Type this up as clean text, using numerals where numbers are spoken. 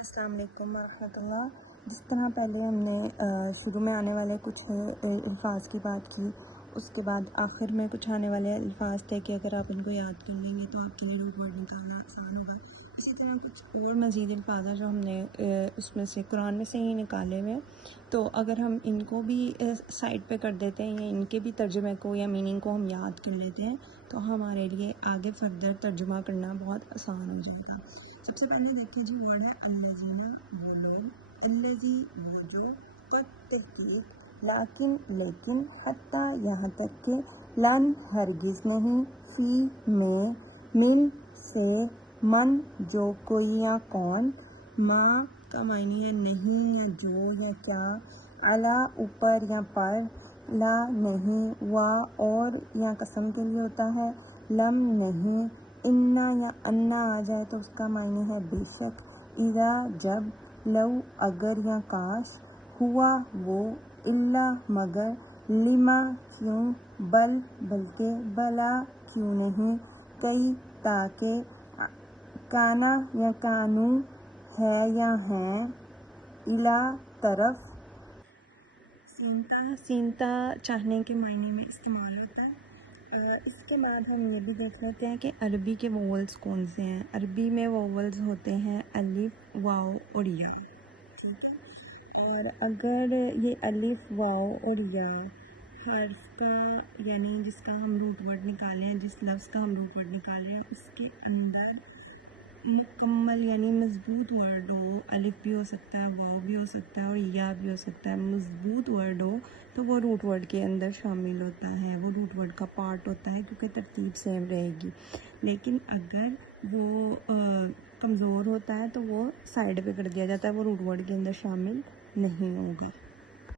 السلام علیکم ورحمۃ اللہ۔ جس طرح پہلے ہم نے شروع میں آنے والے کچھ الفاظ کی بات کی، اس کے بعد آخر میں کچھ آنے والے الفاظ تھے کہ اگر آپ ان کو یاد کر لیں گے تو آپ کے لیے روٹ ورڈ نکالنا آسان ہوگا۔ اسی طرح کچھ اور مزید الفاظ ہیں جو ہم نے اس میں سے قرآن میں سے ہی نکالے ہوئے، تو اگر ہم ان کو بھی سائڈ پہ کر دیتے ہیں یا ان کے بھی ترجمے کو یا میننگ کو ہم یاد کر لیتے ہیں تو ہمارے لیے آگے فردر ترجمہ کرنا بہت آسان ہو جائے گا۔ سب سے پہلے دیکھیں جی ورڈ ہے الذین، وہ لوگ، الذی وہ جو، تک تحقیق، لیکن، حتیٰ یہاں تک کہ، لن ہرگز نہیں، فی میں، من سے، من جو کوئی یا کون، ما کا معنی ہے نہیں یا جو یا کیا، علی اوپر یا پر، لا نہیں، وا اور یا قسم کے لیے ہوتا ہے، لم نہیں، انا یا انا آ جائے تو اس کا معنی ہے بے شک، اذا جب، لو اگر یا کاش، ہوا وہ، الا مگر، لما کیوں، بل بلکہ، بلا کیوں نہیں، کئی تاکہ، کانا یا کانو ہے یا ہیں، الا طرف، سینتا چاہنے کے معنی میں استعمال ہوتا ہے۔ اس کے بعد ہم یہ بھی دیکھ لیتے ہیں کہ عربی کے ووولز کون سے ہیں۔ عربی میں ووولز ہوتے ہیں الف، واو اور یا، ٹھیک ہے۔ اور اگر یہ الف، واو اور یا حرف کا یعنی جس کا ہم روٹ ورڈ نکالیں، جس لفظ کا ہم روٹ ورڈ نکالیں، اس کے اندر مکمل یعنی مضبوط ورڈ ہو، الف بھی ہو سکتا ہے، واو بھی ہو سکتا ہے اور یا بھی ہو سکتا ہے، مضبوط ورڈ ہو تو وہ روٹ ورڈ کے اندر شامل ہوتا ہے، وہ روٹ ورڈ کا پارٹ ہوتا ہے کیونکہ ترتیب سیم رہے گی۔ لیکن اگر وہ کمزور ہوتا ہے تو وہ سائڈ پہ کر دیا جاتا ہے، وہ روٹ ورڈ کے اندر شامل نہیں ہوگا۔